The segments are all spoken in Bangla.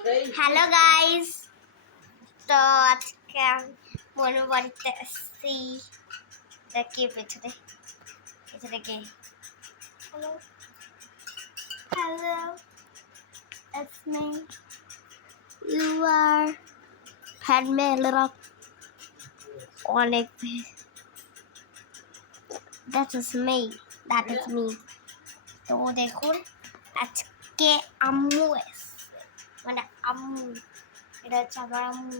হ্যালো গাইস, তো আজকে আমি মনু বাড়িতে আসছি। দেখি পেছনে কে hello hello it's me you are had me little অনেক দ্যাট ইজ মি। তো দেখুন আজকে আম্মু মানে আম্মু, এটা হচ্ছে আমার আম্মু।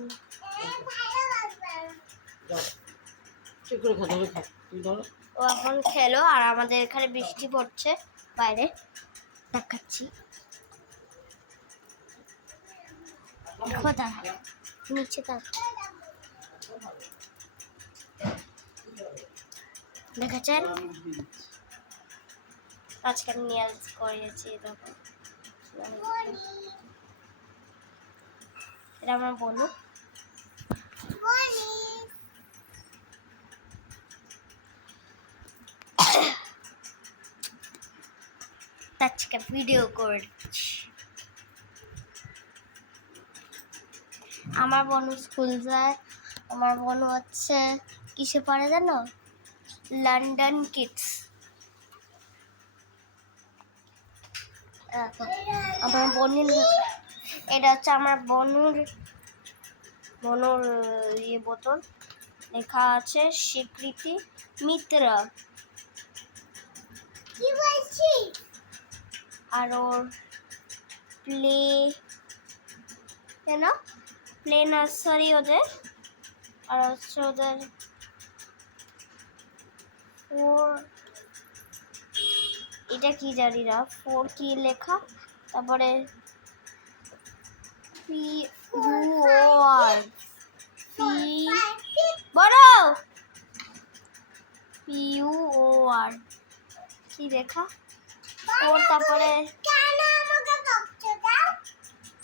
ও এখন খেলো আর আমাদের এখানে বৃষ্টি পড়ছে বাইরে, দেখাচ্ছি। দেখো নিচে দেখেছেন আজকে আমি নেলস করিয়েছি। দেখো এটা আমার বনু। আজকে ভিডিও করছি। আমার বনু স্কুল যায়। আমার বনু হচ্ছে কিসে পড়ে জানো? London kids. আমার বনুর, এটা হচ্ছে আমার বনুর বোতল। লেখা আছে স্বীকৃতি মিত্র। আর ওর প্লে নার্সারি ওদের। আর হচ্ছে ওদের এটা কি জানি না, 4 কি লেখা, তারপরে PUOR কি লেখা 4, তারপরে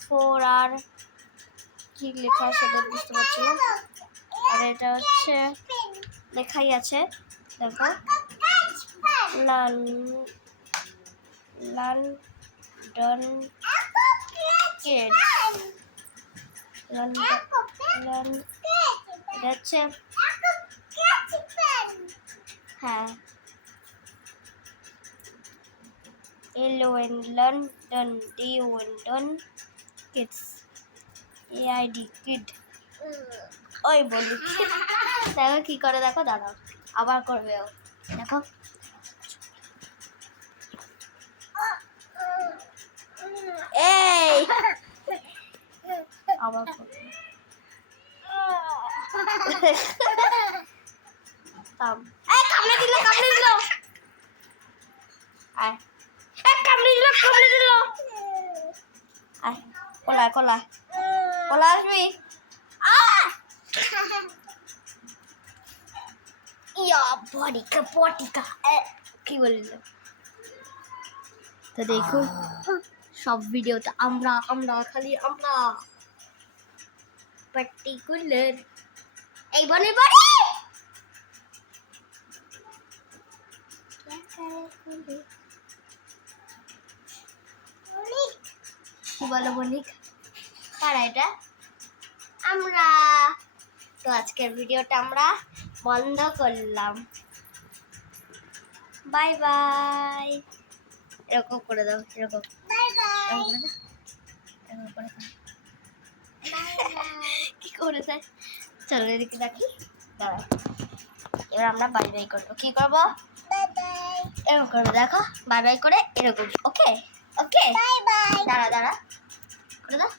4 আর কি লেখা সেটা বুঝতে পারছি না। আর এটা হচ্ছে লেখাই আছে, দেখো লন্ডন কিডস। এটা হচ্ছে হ্যাঁ লন্ডন কিডস AID কিড। ওই বলি দেখো কি করে, দেখো দাঁড়াও আবার করবে ও, দেখো এই আবার করবে। কামড়ে দিল আয়, কামড়ে দিল আয়, কলা আসবি। পটিকা কি বলিল। তো দেখুন সব ভিডিওতে আমরা খালি আমরা পার্টিকুলার এই বনে কি বলো বনিক, কারা এটা? আমরা। তো আজকের ভিডিওটা আমরা বন্ধ করলাম। Bye bye. এরকম করে দাও, এরকম কি করে দেয়। চলো এদিকে দেখি, দাঁড়া এবার আমরা বাই বাই করবো। কি করবো? এরকম করবো, দেখো বাই বাই করে এরকম। ওকে দাঁড়া করে দাও